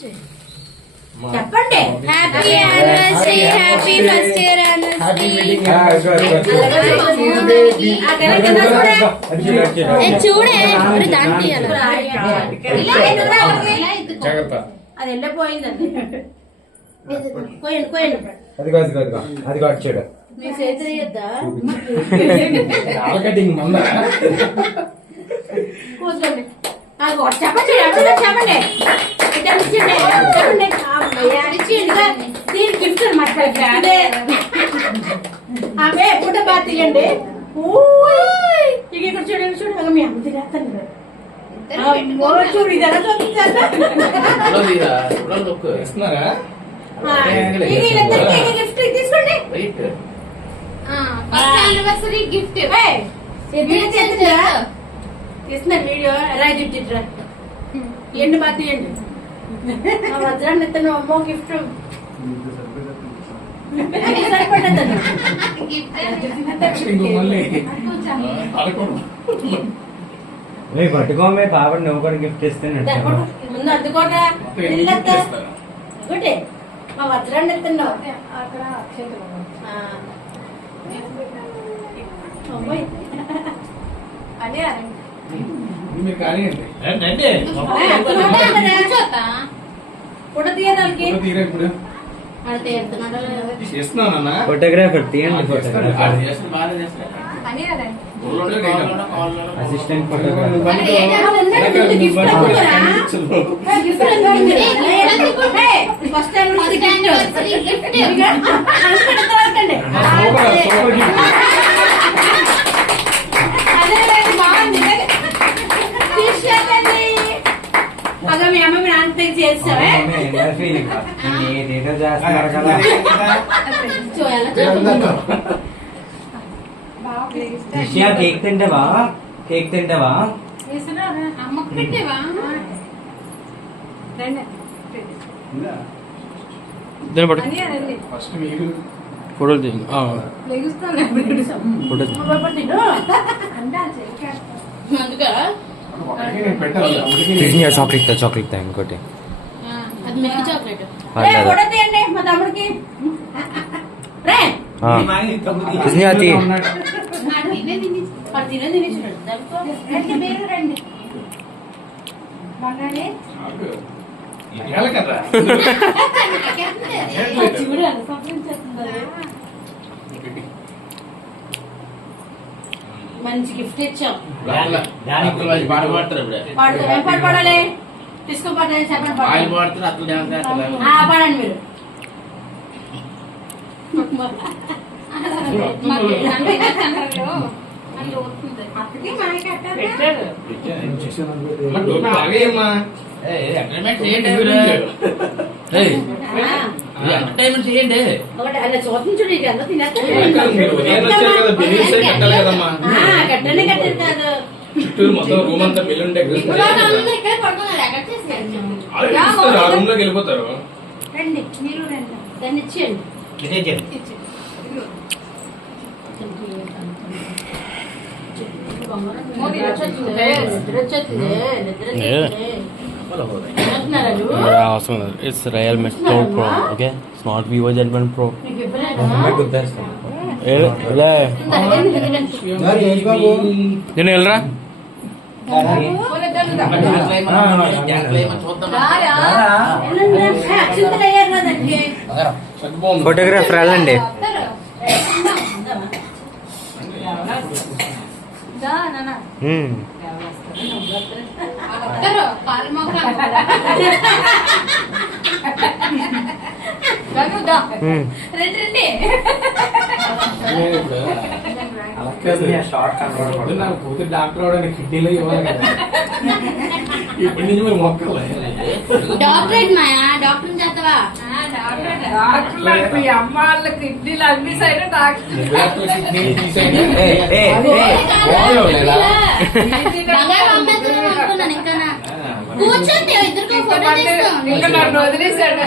చెప్పండి. Happy anniversary, happy first year anniversary. చూడే దానికి అది వెళ్ళిపోయిందండి. అది వచ్చాడు మీ చేతి చేద్దా కూర్చోండి. చెప్పండి చెప్పండి దీని గిఫ్ట్ ఆమె ఫోటో బాగా తీయండి. ఇక్కడ చూడండి చూడండి మీ అమ్మ తిరేస్తాను చూడు ఇది ఎలా గిఫ్ట్ తీసుకోండి. గిఫ్ట్ తీస్తున్నారు వీడియో ఎలా తిట్టిట్రా ఎండు బాగా తీయండి. వజ్రాన్ని ఎత్తాను అమ్మో గిఫ్ట్ పట్టుకోమే పాపడి నువ్వు కూడా గిఫ్ట్ ఇస్తాను ముందు అందుకోట ఒకటి మా వజ్రాన్ని ఎత్తున్నావు అదే ఫోటోగ్రాఫర్ తీయండి. అసిస్టెంట్ ఫోటోగ్రాఫర్ అదే మీ అమ్మ మీ నాన్న చేస్తావే ఏదో చేస్తున్నారు కదా. కేక్ తింటావా? కేక్ తింటావా? ఫోటోలు చాక్లెట్ చాక్లెట్ ఇంకోటి మా తమ్ముడికి మంచి గిఫ్ట్ ఇచ్చాం. పడాలి తీసుకో పడాలి చెప్పండి పడండి మీరు. చేయండి ఒకటి అలా చూపించుడు ఎంత తినేస్తాను కట్టనే కట్టేది కాదు. వెళ్ళిపోతారు. రండి మీరు రండి దాన్ని ఇచ్చేయండి. It's Realme 12 Pro, okay? It's not Vivo Z1 Pro. నేను వెళ్ళరా ఫోటోగ్రాఫర్ వెళ్ళండి. డాక్టర్ అవడానికి కిడ్నీలో ఇవ్వాలి కదా. ఇప్పటి నుంచి మేము మొక్కలు డాక్టరేట్ మాయా డాక్టర్ చేస్తావా? అమ్మ వాళ్ళ కిడ్నీలు అన్ని సైడ్ డాక్టర్ కూర్చోండి ఇద్దరు ఫోటో నన్ను వదిలేశాడు.